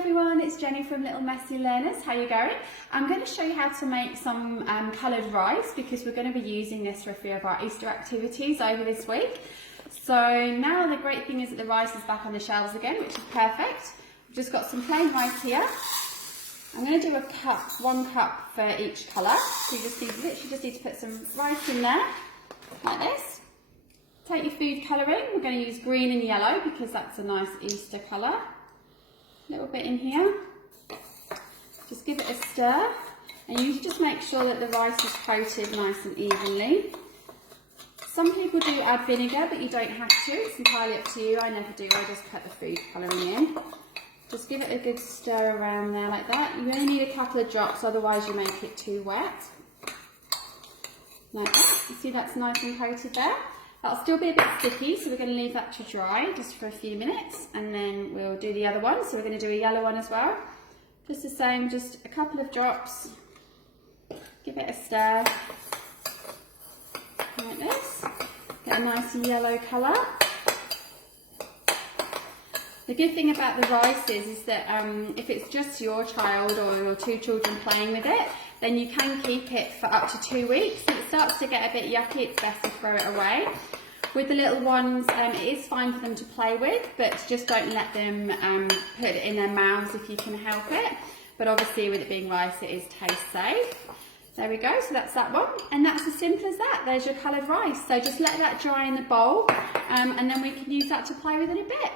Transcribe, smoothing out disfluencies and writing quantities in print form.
everyone, it's Jenny from Little Messy Learners. How are you going? I'm going to show you how to make some coloured rice because we're going to be using this for a few of our Easter activities over this week. So now the great thing is that the rice is back on the shelves again, which is perfect. We've just got some plain rice here. I'm going to do one cup for each colour. So you literally just need to put some rice in there, like this. Take your food colouring. We're going to use green and yellow because that's a nice Easter colour. A little bit in here. Just give it a stir, and you just make sure that the rice is coated nice and evenly. Some people do add vinegar, but you don't have to. It's entirely up to you. I never do. I just put the food colouring in. Just give it a good stir around there like that. You only need a couple of drops, otherwise you make it too wet. Like that. You see that's nice and coated there. That'll still be a bit sticky, so we're going to leave that to dry just for a few minutes, and then we'll do the other one. So we're going to do a yellow one as well. Just the same, just a couple of drops. Give it a stir, like this. Get a nice yellow colour. The good thing about the rice is that if it's just your child or your two children playing with it, then you can keep it for up to 2 weeks. If it starts to get a bit yucky, it's best to throw it away. With the little ones, it is fine for them to play with, but just don't let them put it in their mouths if you can help it. But obviously with it being rice, it is taste safe. There we go, so that's that one. And that's as simple as that. There's your coloured rice. So just let that dry in the bowl, and then we can use that to play with in a bit.